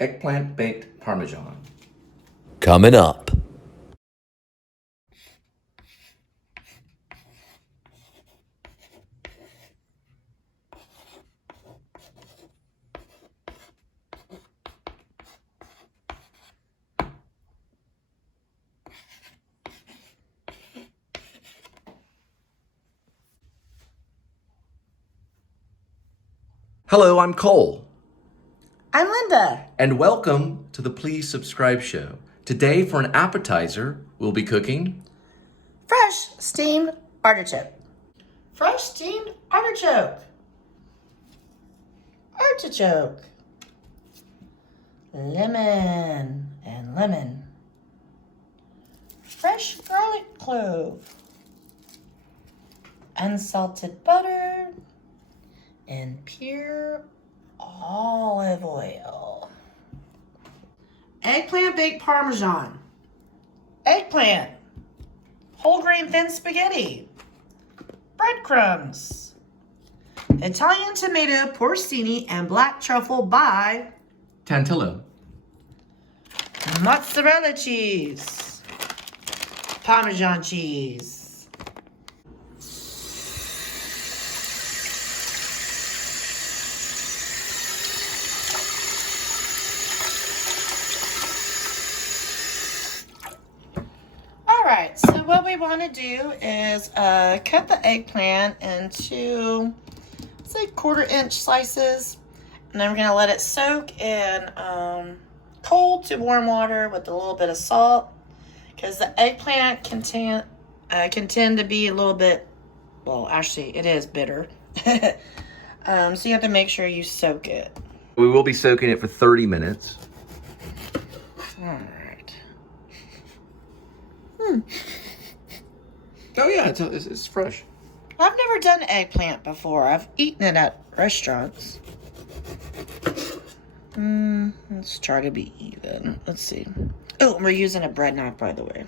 Eggplant baked Parmesan. Coming up. Hello, I'm Cole. I'm Linda. And welcome to the Please Subscribe show. Today, for an appetizer, we'll be cooking Fresh steamed artichoke. Fresh steamed artichoke. Artichoke. Lemon and lemon. Fresh garlic clove. Unsalted butter. And pure olive oil. Eggplant baked Parmesan. Eggplant. Whole grain thin spaghetti. Breadcrumbs. Italian tomato porcini and black truffle by Tantillo. mozzarella cheese. Parmesan cheese. Alright, so what we want to do is cut the eggplant into, say, 1/4-inch slices. And then we're going to let it soak in cold to warm water with a little bit of salt. Because the eggplant can tend to be a little bit, well, actually, it is bitter. So you have to make sure you soak it. We will be soaking it for 30 minutes. Alright. Oh yeah, it's fresh. I've never done eggplant before. I've eaten it at restaurants. Let's try to be even. Let's see. Oh, we're using a bread knife, by the way.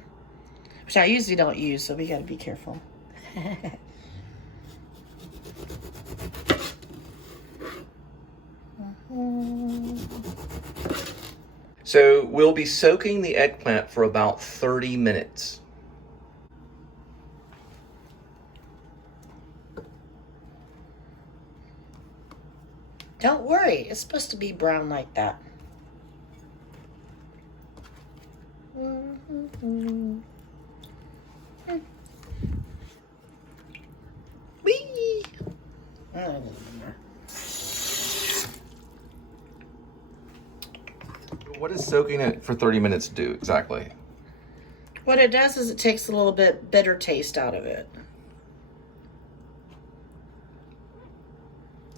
Which I usually don't use, so we gotta be careful. So we'll be soaking the eggplant for about 30 minutes. Don't worry, it's supposed to be brown like that. Whee! What does soaking it for 30 minutes do exactly? What it does is it takes a little bit bitter taste out of it.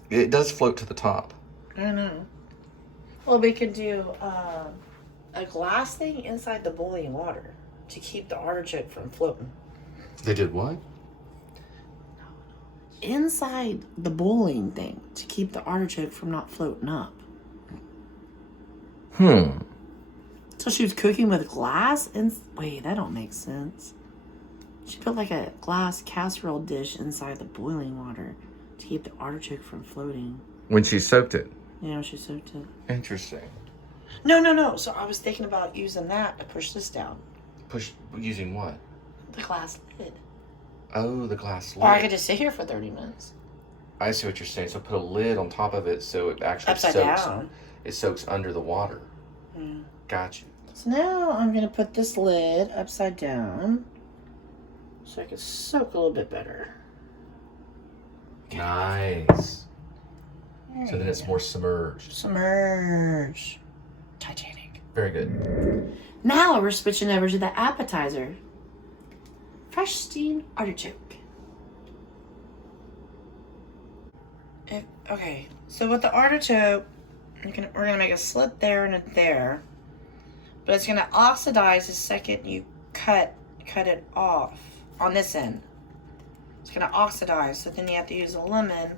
It does float to the top. I know. Well, we could do a glass thing inside the boiling water to keep the artichoke from floating. They did what? Inside the boiling thing to keep the artichoke from not floating up. So she was cooking with glass and wait, that don't make sense. She put like a glass casserole dish inside the boiling water to keep the artichoke from floating. When she soaked it. Yeah, she soaked it. Interesting. No. So I was thinking about using that to push this down. Using what? The glass lid. Oh, the glass lid. Or I could just sit here for 30 minutes. I see what you're saying. So put a lid on top of it so it actually Upside soaks. down. It soaks under the water. Got you. So now I'm going to put this lid upside down so I can soak a little bit better. Nice. So then it's more submerged. Submerge. Titanic. Very good. Now we're switching over to the appetizer. Fresh steamed artichoke. Okay, so with the artichoke, we're gonna make a slit there and a there, but it's gonna oxidize the second you cut it off on this end. It's gonna oxidize, so then you have to use a lemon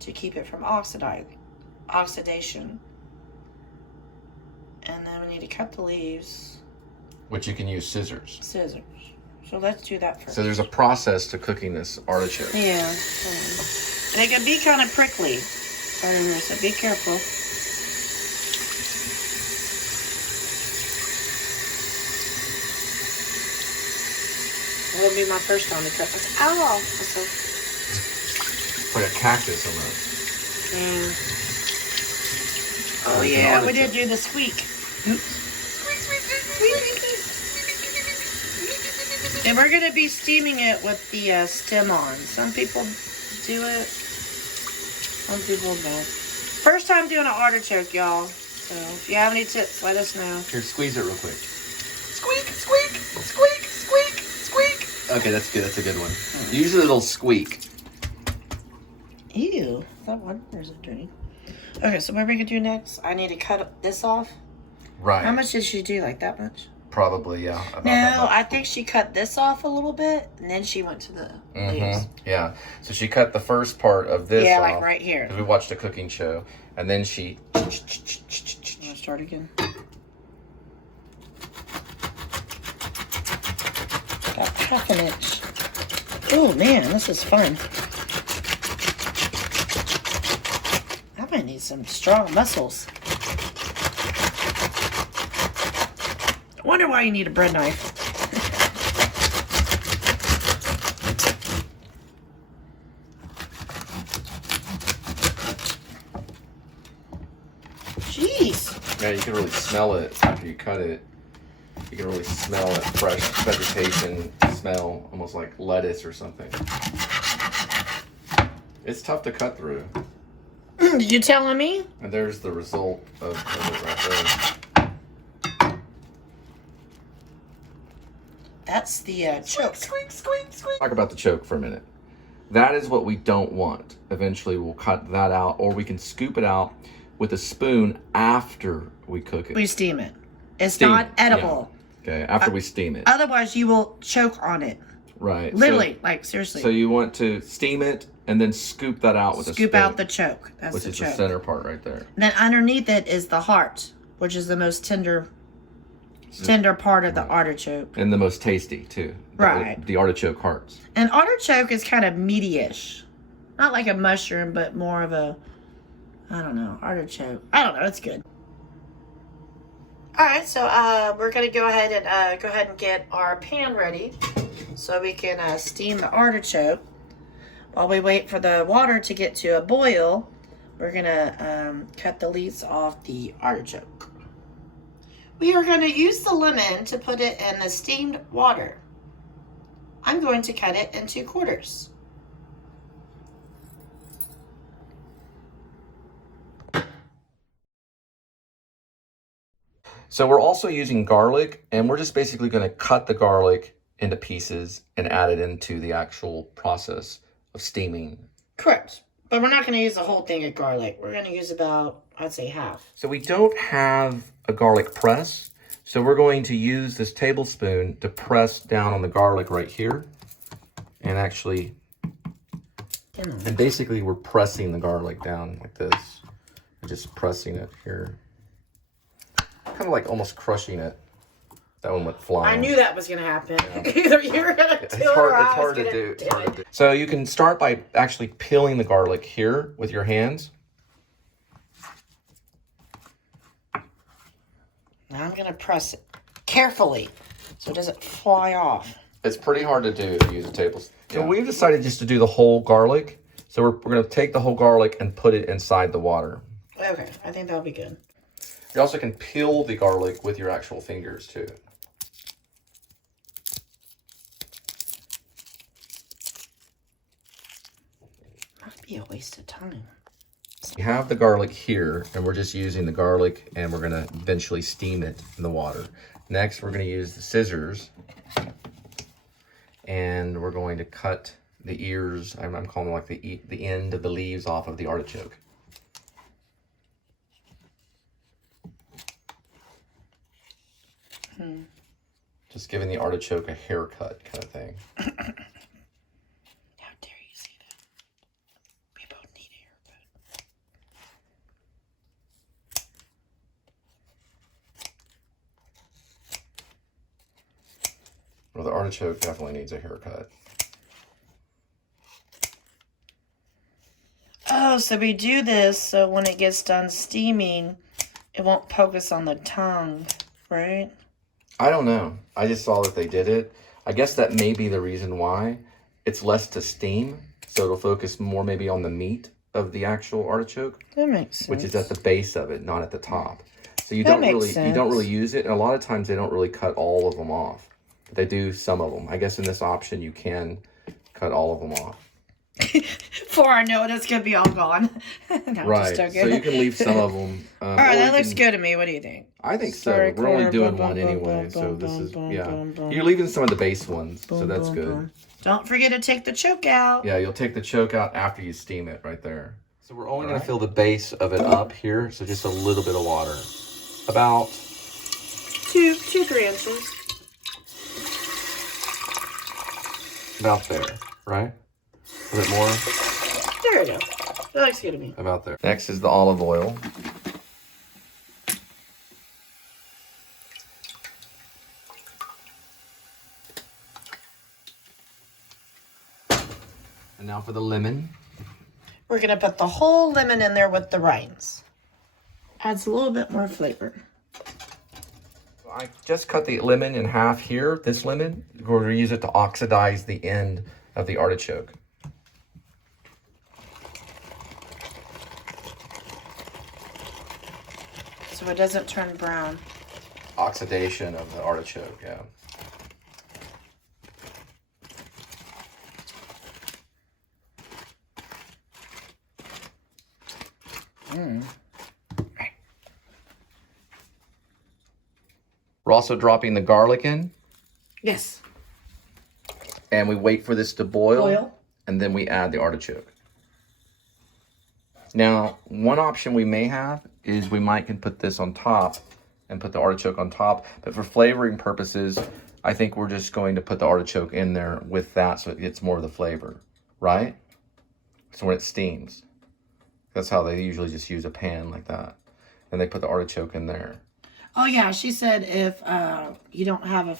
to keep it from oxidation. And then we need to cut the leaves. Which you can use scissors. Scissors. So let's do that first. So there's a process to cooking this artichoke. Yeah. And it can be kind of prickly. So be careful. That'll be my first time to cut this. Ow! It's like a cactus almost. Yeah. Oh yeah, we did do the squeak. And we're gonna be steaming it with the stem on. Some people do it. Some people don't. First time doing an artichoke, y'all. So if you have any tips, let us know. Here, squeeze it real quick. Squeak, squeak, squeak, squeak, squeak. Okay, that's good. That's a good one. Usually it'll squeak. Ew, that one is it dirty? Okay, so what are we gonna do next? I need to cut this off. Right. How much did she do? Like that much? Probably, yeah. About No, that much. I think she cut this off a little bit, and then she went to the leaves. Yeah. So she cut the first part of this Yeah, off. like right here. 'Cause we watched a cooking show, and then she. I'm gonna start again. Got half an inch. Oh man, this is fun. I might need some strong muscles. I wonder why you need a bread knife. Jeez. Yeah, you can really smell it after you cut it. You can really smell that fresh vegetation smell, almost like lettuce or something. It's tough to cut through. You telling me? And there's the result of it right there. That's the choke. Squeak, squeak, squeak. Talk about the choke for a minute. That is what we don't want. Eventually we'll cut that out, or we can scoop it out with a spoon after we cook it. We steam it. It's Steam not it, edible. yeah. Okay, after we steam it. Otherwise, you will choke on it. Right. Literally, like seriously. So you want to steam it and then scoop that out with a spoon. Scoop out the choke. That's which the is choke. the center part right there. And then underneath it is the heart, which is the most tender part of the artichoke. And the most tasty too. Right. The artichoke hearts. And artichoke is kind of meaty-ish. Not like a mushroom, but more of a, I don't know, artichoke. I don't know, it's good. All right, so we're gonna go ahead and get our pan ready so we can steam the artichoke. While we wait for the water to get to a boil, we're gonna cut the leaves off the artichoke. We are gonna use the lemon to put it in the steamed water. I'm going to cut it into quarters. So we're also using garlic, and we're just basically going to cut the garlic into pieces and add it into the actual process of steaming. Correct. But we're not going to use the whole thing of garlic. We're going to use about, I'd say, half. So we don't have a garlic press, so we're going to use this tablespoon to press down on the garlic right here. And actually, and basically we're pressing the garlic down like this. And just pressing it here. Kind of like almost crushing it. That one went flying. I knew that was going to happen. Yeah. Either you were going to do it or I was going to do it. So you can start by actually peeling the garlic here with your hands. Now I'm going to press it carefully so it doesn't fly off. It's pretty hard to do if you use a tablespoon. So we've decided just to do the whole garlic. So we're going to take the whole garlic and put it inside the water. Okay, I think that'll be good. You also can peel the garlic with your actual fingers too. Might be a waste of time. We have the garlic here, and we're just using the garlic, and we're going to eventually steam it in the water. Next, we're going to use the scissors, and we're going to cut the ears. I'm calling them like the end of the leaves off of the artichoke. Just giving the artichoke a haircut kind of thing. How dare you say that? We both need a haircut. Well, the artichoke definitely needs a haircut. Oh, so we do this so when it gets done steaming, it won't poke us on the tongue, right? I don't know. I just saw that they did it. I guess that may be the reason why. It's less to steam, so it'll focus more maybe on the meat of the actual artichoke. That makes sense. Which is at the base of it, not at the top. So you That don't makes sense. you don't really use it, and a lot of times they don't really cut all of them off. They do some of them. I guess in this option you can cut all of them off. Before I know it, it's gonna be all gone. No, Right. So you can leave some of them. All right, that looks good to me. What do you think? I think so. Sorry, We're only corner, doing boom, one boom, anyway, boom, so boom, this is boom, yeah. boom, boom. You're leaving some of the base ones, so Boom, that's boom, good. boom. Don't forget to take the choke out. Yeah, you'll take the choke out after you steam it right there. So we're only going to fill the base of it up here, so just a little bit of water. About 3 inches. about there, right? A bit more? There we go. That looks good to me. About there. Next is the olive oil. And now for the lemon. We're gonna put the whole lemon in there with the rinds. Adds a little bit more flavor. I just cut the lemon in half here, this lemon. We're going to use it to oxidize the end of the artichoke. So it doesn't turn brown. Oxidation of the artichoke, yeah. We're also dropping the garlic in, Yes. and we wait for this to boil, Oil. and then we add the artichoke. Now, one option we may have is we can put this on top and put the artichoke on top, but for flavoring purposes, I think we're just going to put the artichoke in there with that so it gets more of the flavor, right? So when it steams. That's how they usually just use a pan like that. And they put the artichoke in there. Oh yeah, she said if you don't have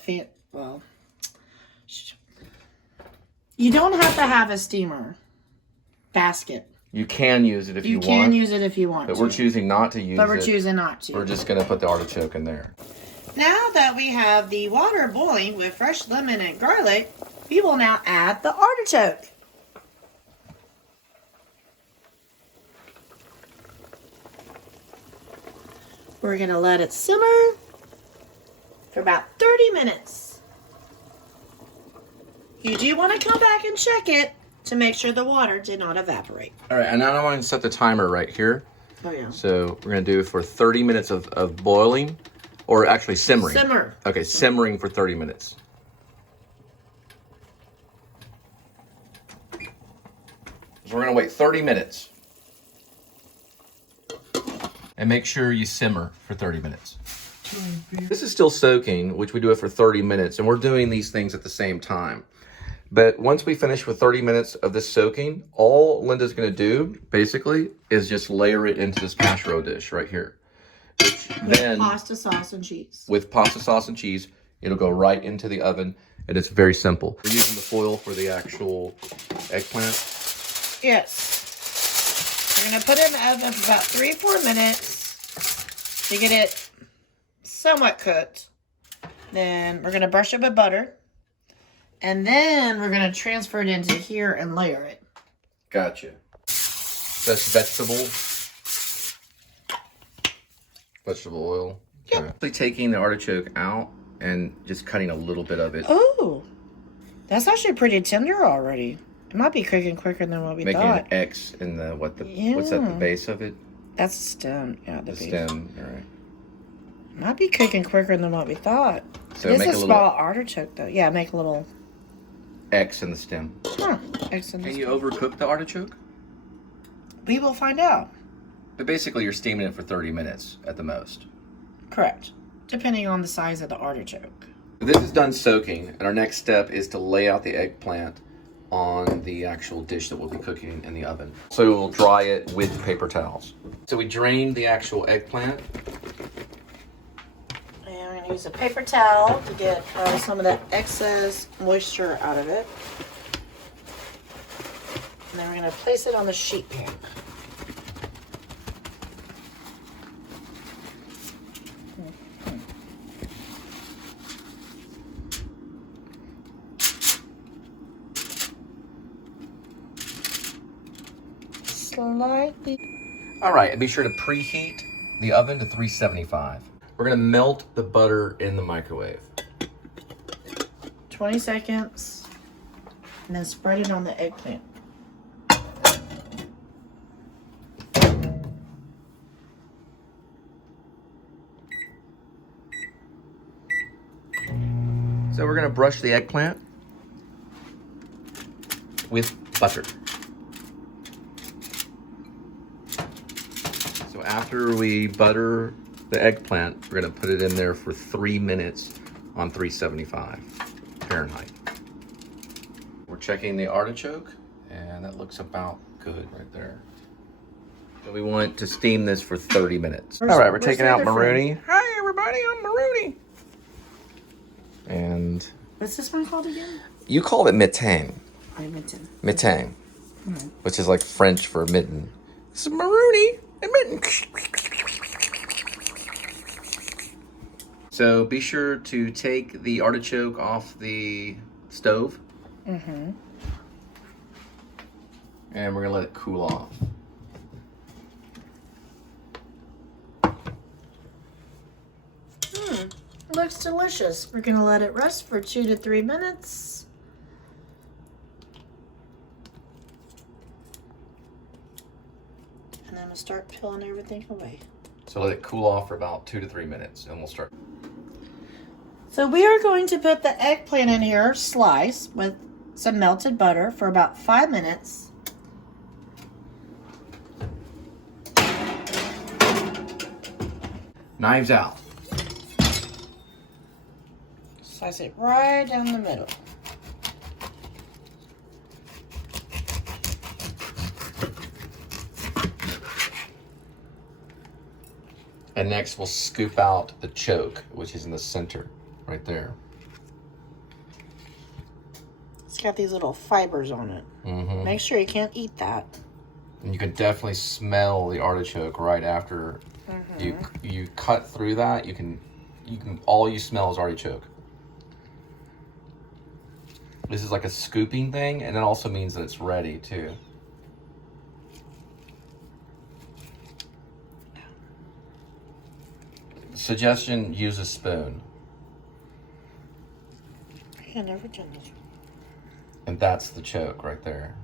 you don't have to have a steamer basket. You can use it if you want. You can use it if you want but to. we're choosing not to use it. But we're choosing not to. We're just going to put the artichoke in there. Now that we have the water boiling with fresh lemon and garlic, we will now add the artichoke. We're going to let it simmer for about 30 minutes. You do want to come back and check it to make sure the water did not evaporate. All right, and now I'm going to set the timer right here. Oh, yeah. So we're going to do it for 30 minutes of boiling, or actually simmering. Simmer. Okay, simmering for 30 minutes. So we're going to wait 30 minutes. And make sure you simmer for 30 minutes. This is still soaking, which we do it for 30 minutes, and we're doing these things at the same time. But once we finish with 30 minutes of this soaking, all Linda's gonna do, basically, is just layer it into this casserole dish right here. Which then, Pasta sauce and cheese. with pasta sauce and cheese, it'll go right into the oven, and it's very simple. We're using the foil for the actual eggplant. Yes. We're going to put it in the oven for about 3-4 minutes to get it somewhat cooked. Then we're going to brush it with butter. And then we're going to transfer it into here and layer it. Gotcha. That's vegetable oil. Yep. Okay. Actually taking the artichoke out and just cutting a little bit of it. Oh, that's actually pretty tender already. It might be cooking quicker than what we Making thought. an X in the, what's that, the base of it? That's the stem. Yeah, The base. stem, all right. Might be cooking quicker than what we thought. So This make is a a little small artichoke, though. Yeah, make a little... X in the stem. Excellent. Can you overcook the artichoke? We will find out. But basically you're steaming it for 30 minutes at the most. Correct. Depending on the size of the artichoke. This is done soaking, and our next step is to lay out the eggplant on the actual dish that we'll be cooking in the oven. So we'll dry it with paper towels. So we drained the actual eggplant. And we're going to use a paper towel to get some of that excess moisture out of it. And then we're going to place it on the sheet pan. slightly. All right, and be sure to preheat the oven to 375. We're gonna melt the butter in the microwave. 20 seconds. And then spread it on the eggplant. So we're gonna brush the eggplant with butter. So after we butter the eggplant, we're gonna put it in there for 3 minutes on 375 Fahrenheit. We're checking the artichoke, and that looks about good right there. So we want to steam this for 30 minutes. All right, we're taking out Maroni. Hi everybody, I'm Maroni. And what's this one called again? you called it mitaine. Mitaine. Mitaine, which is like French for mitten. This is Maroni and mitten. So be sure to take the artichoke off the stove. And we're gonna let it cool off. Looks delicious. We're gonna let it rest for 2 to 3 minutes. And then we'll start peeling everything away. So let it cool off for about 2 to 3 minutes, and we'll start. So we are going to put the eggplant in here, slice with some melted butter for about 5 minutes. Knives out. Slice it right down the middle. And next we'll scoop out the choke, which is in the center, right there. It's got these little fibers on it. Make sure you can't eat that. And you can definitely smell the artichoke right after you cut through that. You can all you smell is artichoke. This is like a scooping thing, and it also means that it's ready too. Suggestion: use a spoon. I never done this. And that's the choke right there.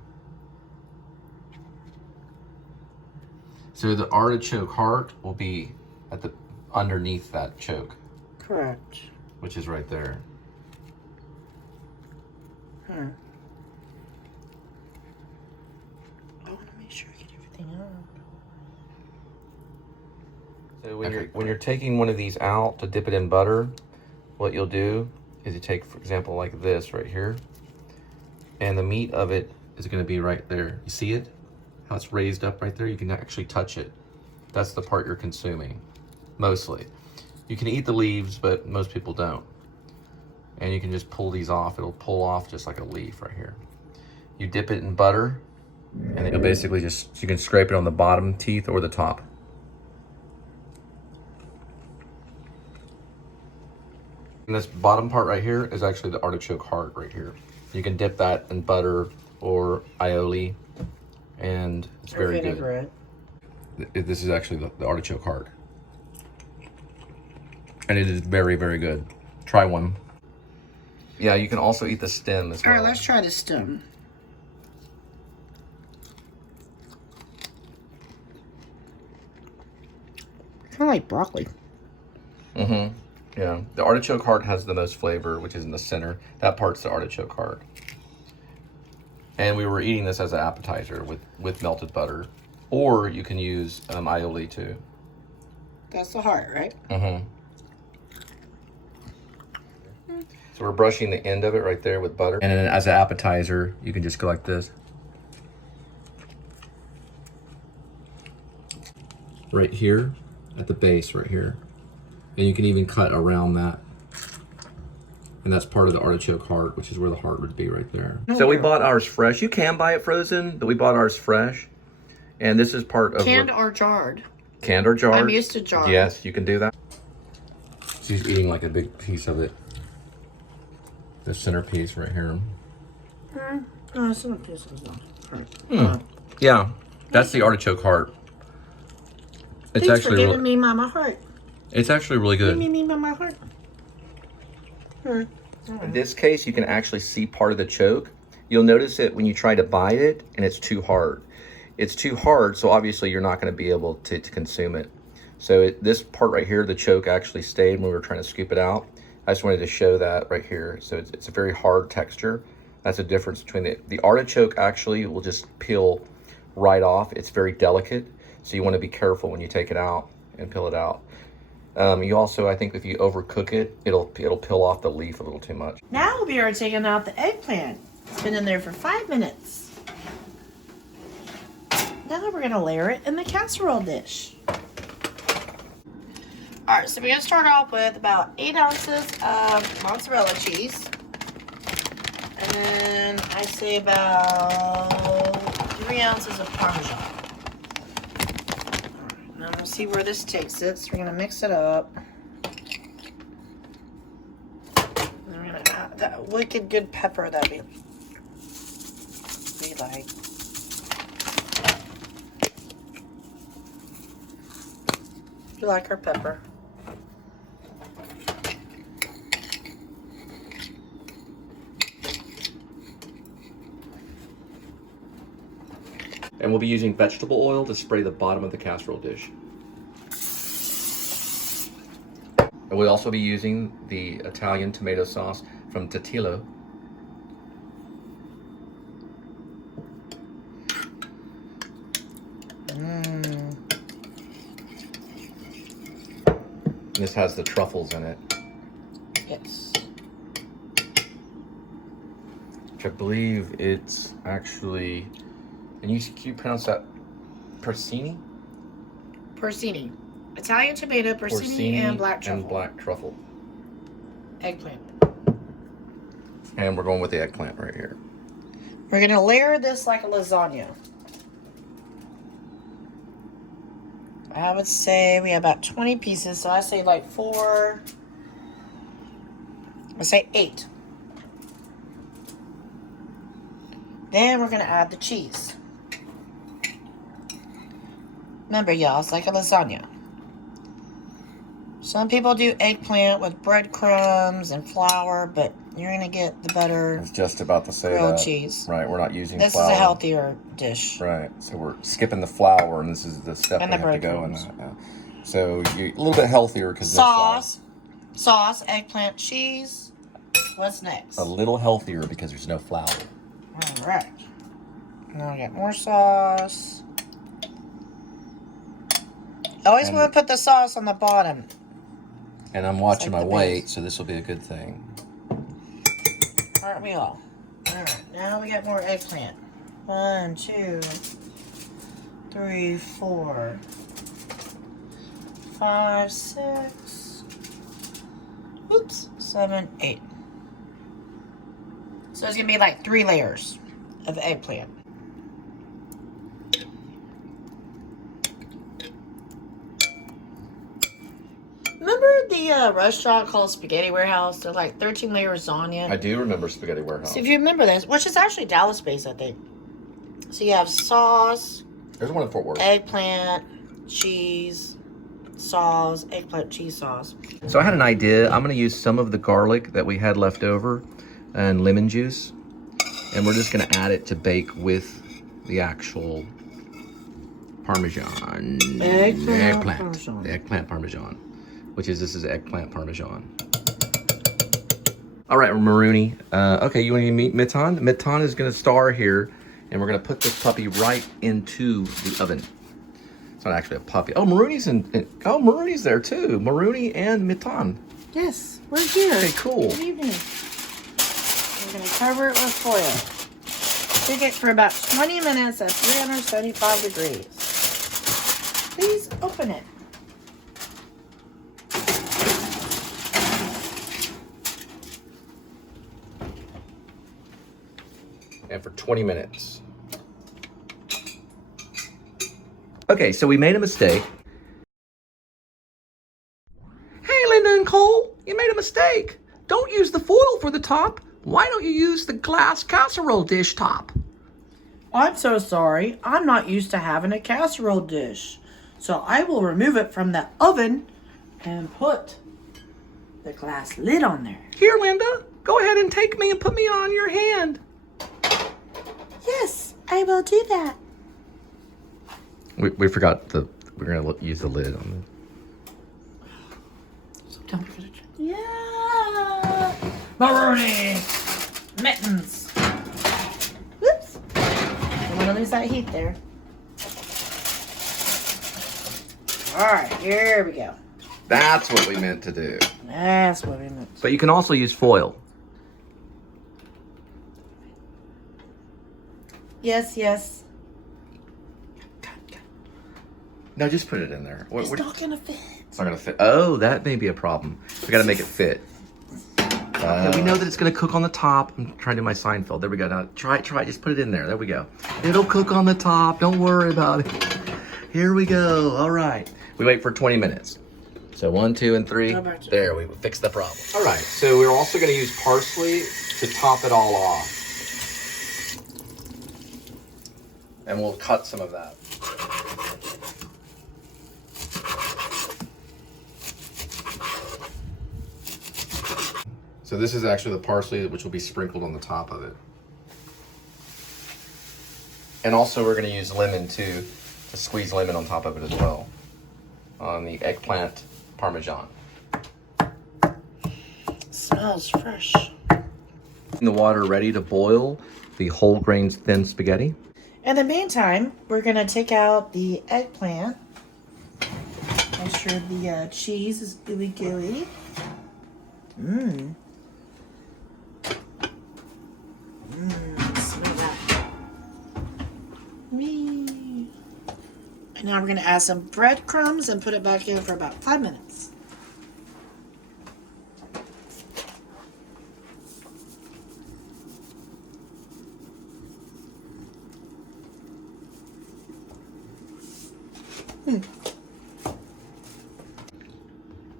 So the artichoke heart will be at the underneath that choke. Correct. Which is right there. I want to make sure I get everything out. So when you're taking one of these out to dip it in butter, what you'll do is you take, for example, like this right here, and the meat of it is going to be right there. You see it? How it's raised up right there? You can actually touch it. That's the part you're consuming, mostly. You can eat the leaves, but most people don't. And you can just pull these off. It'll pull off just like a leaf right here. You dip it in butter, and it'll basically just, you can scrape it on the bottom teeth or the top. And this bottom part right here is actually the artichoke heart right here. You can dip that in butter or aioli, and it's very good. This is actually the artichoke heart. And it is very, very good. Try one. Yeah, you can also eat the stem as well. All right, let's try the stem. Kind of like broccoli. Yeah, the artichoke heart has the most flavor, which is in the center. That part's the artichoke heart. And we were eating this as an appetizer with melted butter. Or you can use aioli too. That's the heart, right? So we're brushing the end of it right there with butter. And then as an appetizer, you can just go like this. Right here, at the base right here. And you can even cut around that. And that's part of the artichoke heart, which is where the heart would be right there. So we bought ours fresh. You can buy it frozen, but we bought ours fresh. And this is part of... Canned or jarred? Canned or jarred. I'm used to jarred. Yes, you can do that. She's eating like a big piece of it. The centerpiece right here. No, centerpiece is not. Yeah. That's the artichoke heart. It's Thanks actually for giving me my heart. It's actually really good. Me, my heart. In this case, you can actually see part of the choke. You'll notice it when you try to bite it, and it's too hard. It's too hard, so obviously you're not going to be able to consume it. So this part right here, the choke actually stayed when we were trying to scoop it out. I just wanted to show that right here. So it's a very hard texture. That's the difference between the artichoke actually will just peel right off. It's very delicate, so you want to be careful when you take it out and peel it out. You also, I think if you overcook it, it'll peel off the leaf a little too much. Now we are taking out the eggplant. It's been in there for 5 minutes. Now we're gonna layer it in the casserole dish. All right, so we're gonna start off with about 8 ounces of mozzarella cheese. And then I say about 3 ounces of Parmesan. Now we'll see where this takes it. So we're gonna mix it up. And we're gonna add that wicked good pepper that we like. You like our pepper? And we'll be using vegetable oil to spray the bottom of the casserole dish. And we'll also be using the Italian tomato sauce from Totilo. This has the truffles in it. Yes. Which I believe it's actually, and can you pronounce that Porcini? Porcini. Italian tomato, porcini, and black truffle. And black truffle. Eggplant. And we're going with the eggplant right here. We're going to layer this like a lasagna. I would say we have about 20 pieces, so I say like 4. I say 8. Then we're going to add the cheese. Remember, y'all, it's like a lasagna. Some people do eggplant with breadcrumbs and flour, but you're going to get the better I was just about to say grilled that. cheese. Right, we're not using This flour. is a healthier dish. Right, so we're skipping the flour, and this is the step And we the have to go in. breadcrumbs. So you're a little bit healthier because Sauce, eggplant, cheese. What's next? a little healthier because there's no flour. All right. Now I got more sauce. I always want to put the sauce on the bottom. And I'm watching like my the weight, base. so this will be a good thing. Aren't we all? All right. Now we got more eggplant. 1, 2, 3, 4, 5, 6. Oops. 7, 8. So it's gonna be like 3 layers of eggplant. Remember the restaurant called Spaghetti Warehouse? They're like 13-layer lasagna. I do remember Spaghetti Warehouse. So if you remember this, which is actually Dallas-based, I think. So you have sauce. There's one in Fort Worth. Eggplant, cheese, sauce, eggplant, cheese sauce. So I had an idea. I'm going to use some of the garlic that we had left over and lemon juice. And we're just going to add it to bake with the actual Parmesan. Eggplant Parmesan. The eggplant Parmesan. This is eggplant Parmesan. All right, Marooni. Okay, you want to meet Mitton? Mitton is going to star here, and we're going to put this puppy right into the oven. It's not actually a puppy. Oh, Marooni's there too. Marooni and Mitton. Yes, we're here. Okay, cool. Good evening. We're going to cover it with foil. Cook it for about 20 minutes at 375 degrees. Please open it. And for 20 minutes. Okay, so we made a mistake. Hey, Linda and Cole, you made a mistake. Don't use the foil for the top. Why don't you use the glass casserole dish top? I'm so sorry. I'm not used to having a casserole dish. So I will remove it from the oven and put the glass lid on there. Here, Linda, go ahead and take me and put me on your hand. Yes, I will do that. We forgot we're gonna use the lid on So don't forget it. Yeah. Macaroni. Mittens. Whoops. Don't want to lose that heat there. All right, here we go. That's what we meant to do. That's what we meant. But you can also use foil. Yes, yes. No, just put it in there. It's not gonna fit. It's not gonna fit. Oh, that may be a problem. We gotta make it fit. Okay, we know that it's gonna cook on the top. I'm trying to do my Seinfeld. There we go. Now try it. Just put it in there. There we go. It'll cook on the top. Don't worry about it. Here we go. All right. We wait for 20 minutes. So 1, 2, and 3. There, we fixed the problem. All right. So we're also gonna use parsley to top it all off. And we'll cut some of that. So this is actually the parsley, which will be sprinkled on the top of it. And also we're going to use lemon too, to squeeze lemon on top of it as well, on the eggplant Parmesan. Smells fresh. The water ready to boil the whole grain thin spaghetti. In the meantime, we're gonna take out the eggplant. Make sure the cheese is gooey gooey. Mmm. Smell that. Me. And now we're gonna add some breadcrumbs and put it back in for about 5 minutes.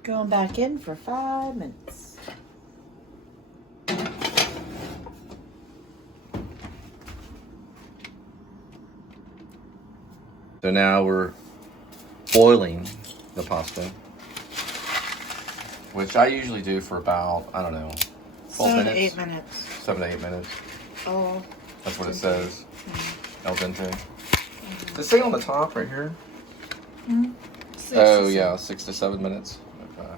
Going back in for 5 minutes. So now we're boiling the pasta, which I usually do for about, I don't know, 12 7 minutes. to 8 minutes. 7 to 8 minutes. Oh. That's what it says. El dente. Does it say on the top right here? Mm-hmm. Oh yeah, 6 to 7 minutes. Okay.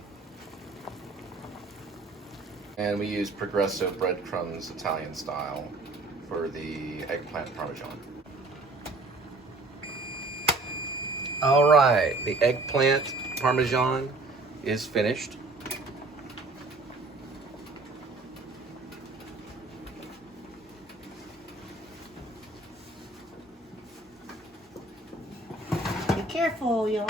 And we use Progresso breadcrumbs Italian style for the eggplant Parmesan. All right, the eggplant Parmesan is finished. Be careful, y'all.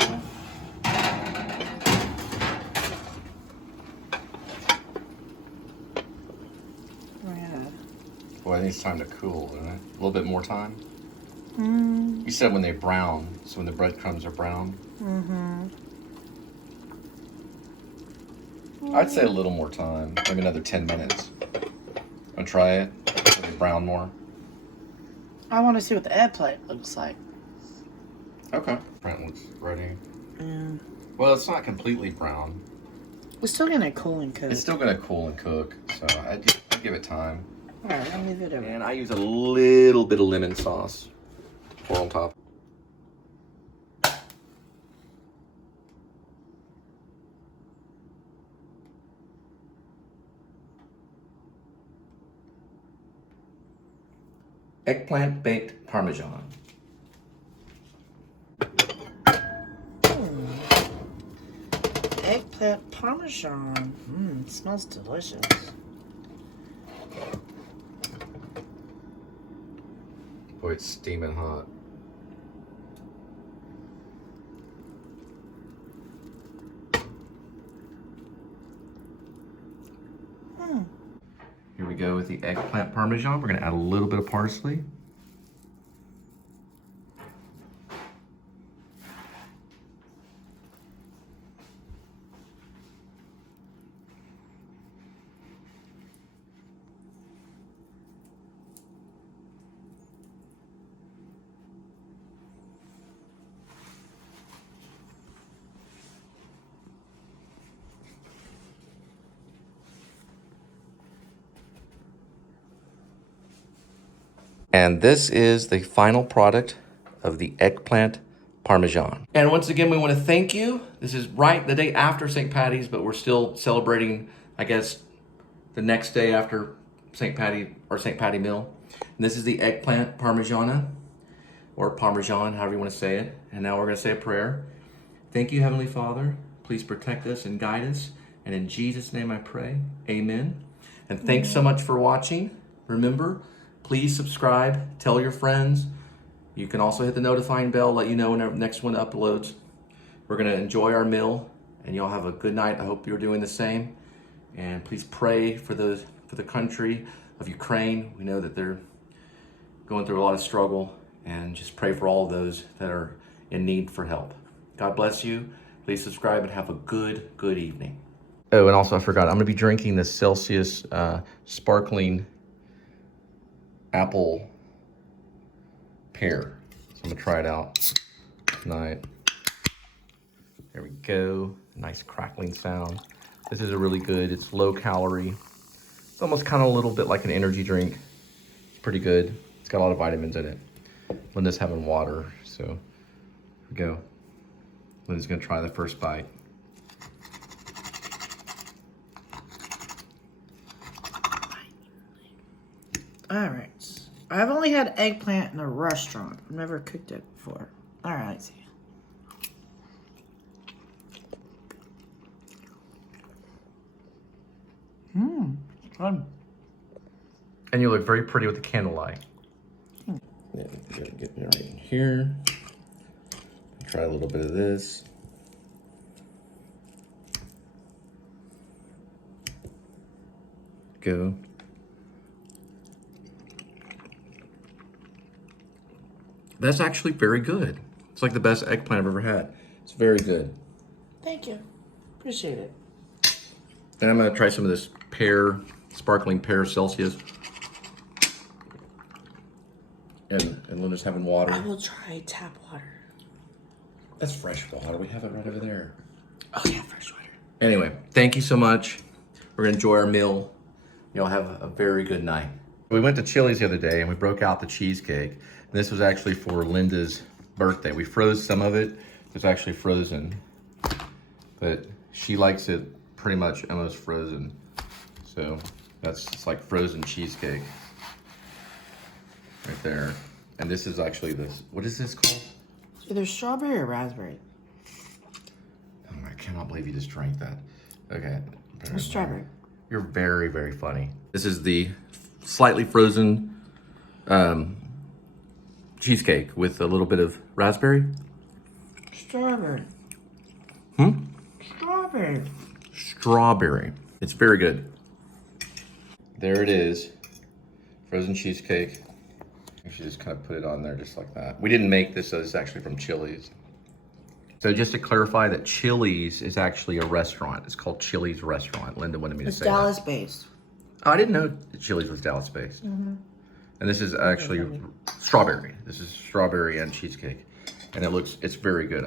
Boy, it needs time to cool, doesn't it? A little bit more time. Mm. You said when they brown, so when the breadcrumbs are brown. Mm-hmm. I'd say a little more time, maybe another 10 minutes. Wanna try it? So they brown more. I want to see what the eggplant looks like. Okay. Brent looks ready. Mm. Well, it's not completely brown. We're still gonna cool and cook. It's still gonna cool and cook, so I'd give it time. All right, I'll leave it over. And I use a little bit of lemon sauce to pour on top. Eggplant baked Parmesan. Eggplant Parmesan. It smells delicious. Boy, it's steaming hot. Here we go with the eggplant Parmesan. We're gonna add a little bit of parsley. And this is the final product of the eggplant Parmesan. And once again, we want to thank you. This is right the day after St. Patty's, but we're still celebrating, I guess, the next day after St. Patty or St. Patty meal. And this is the eggplant Parmigiana, or Parmesan, however you want to say it. And now we're going to say a prayer. Thank you, Heavenly Father. Please protect us and guide us. And in Jesus' name I pray, amen. And thanks so much for watching. Remember, please subscribe, tell your friends. You can also hit the notifying bell, let you know when our next one uploads. We're gonna enjoy our meal, and y'all have a good night. I hope you're doing the same. And please pray for the country of Ukraine. We know that they're going through a lot of struggle, and just pray for all of those that are in need for help. God bless you. Please subscribe and have a good evening. Oh, and also I forgot, I'm gonna be drinking the Celsius sparkling apple pear. So I'm gonna try it out tonight. There we go, nice crackling sound. This is a really good, it's low calorie. It's almost kind of a little bit like an energy drink. It's pretty good. It's got a lot of vitamins in it. Linda's having water, so here we go. Linda's gonna try the first bite. All right. I've only had eggplant in a restaurant. I've never cooked it before. All right, let's see. Fun. And you look very pretty with the candlelight. Yeah, get me right in here. Try a little bit of this. Go. That's actually very good. It's like the best eggplant I've ever had. It's very good. Thank you. Appreciate it. And I'm gonna try some of this pear, sparkling pear Celsius. And Linda's having water. I will try tap water. That's fresh water. We have it right over there. Oh yeah, fresh water. Anyway, thank you so much. We're gonna enjoy our meal. Y'all have a very good night. We went to Chili's the other day and we broke out the cheesecake. And this was actually for Linda's birthday. We froze some of it. It's actually frozen, but she likes it pretty much almost frozen. So it's like frozen cheesecake right there. And this is actually this, what is this called? It's either strawberry or raspberry. Oh, I cannot believe you just drank that. Okay. It's strawberry. You're very, very funny. This is the slightly frozen cheesecake with a little bit of raspberry. Strawberry. Strawberry. Strawberry. It's very good. There it is. Frozen cheesecake. You should just kind of put it on there just like that. We didn't make this, so it's actually from Chili's. So just to clarify that Chili's is actually a restaurant. It's called Chili's Restaurant. Linda wanted me to say that. It's Dallas-based. Oh, I didn't know that Chili's was Dallas-based. And this is actually strawberry. This is strawberry and cheesecake. And it's very good.